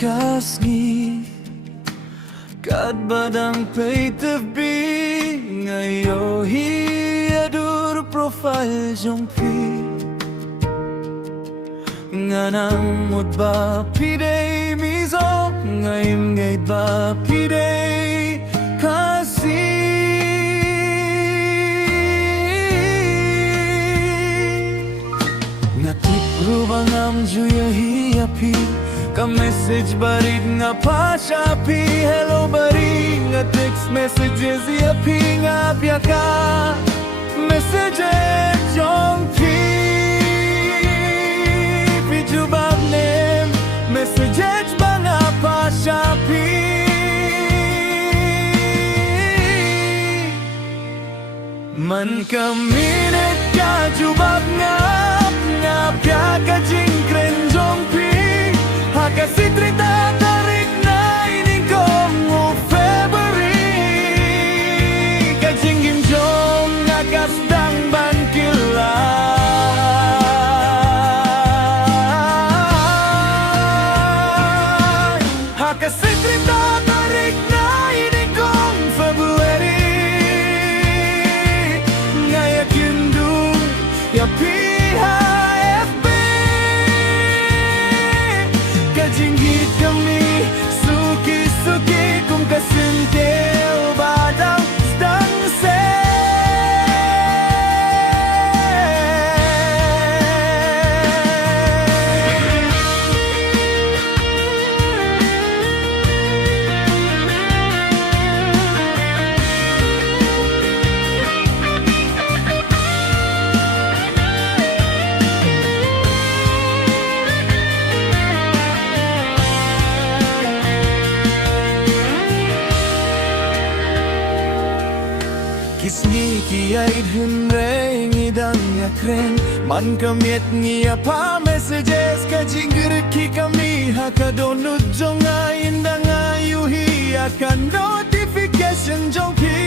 kasngi Kad badang pay-tabi Ngayo hiadur profile jong pi Nganamot ba piday miso Ngayim ngayt ba piday kasi Ngatip rubang am juya hiapi Ka message barit nga pa Shopee Hello barit nga text messages Yapi nga pya ka Messages jong pi Piju bab name Messages ba nga pa Shopee Man kaminit ka jubab nga Nga pya ka jingkren jong pi Haka si trita tarik na ining kong mo February Kajinggim jong nakasdang bangkilay Haka si trita tarik na ining kong February Ngayakin dun yapi Jinggit kami suki-suki kung kasintil badang stangse Kisngi kiait hunreng idang yakren Man kamiet ngia pa messages Kajingir ki kami haka donut jonga indang ayuhi akan notification jongki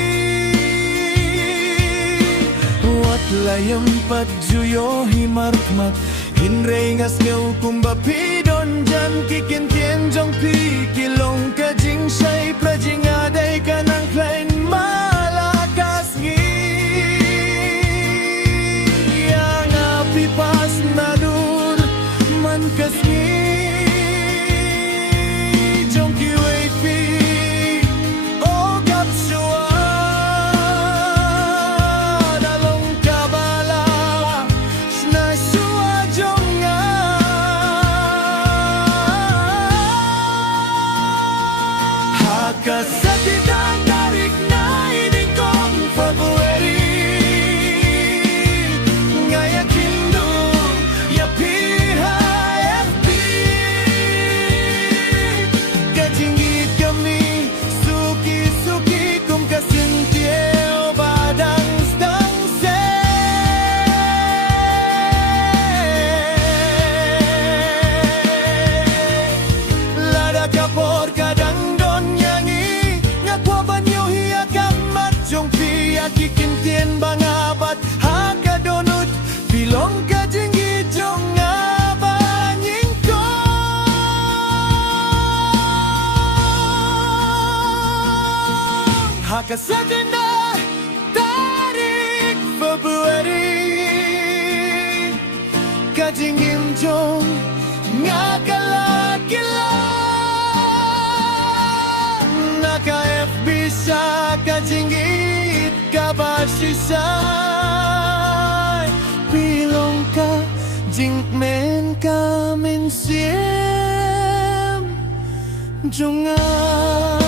Wat layam pat juyo himartmat Hinreng as ngau kumbapi don jan kikin tien jongpi Kilong kajing syai prajing adai kanang klein pas nadur man kasngi jong ki wait pi o gap shua dalong kabala sna shua jong nga haka sa tidang tarik na ining kong February Kapor kadang don nyanyi ngakwa banyo hiya kamat jong pia kikintien bangabat haka donut pilong kajinggi jong ngabanying ko haka sagenda tarik February kajinggim jong ngakalakila Ka-FB sa kajinggit kabasisay Pilong ka jingkmen ka mensiem Junga